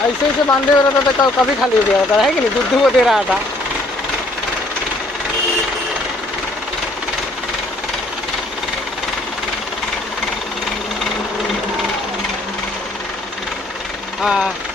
ऐसे ऐसे बांधे हुए रहता था, कभी खाली हो गया होता है कि नहीं, दूध वो दे रहा था। हाँ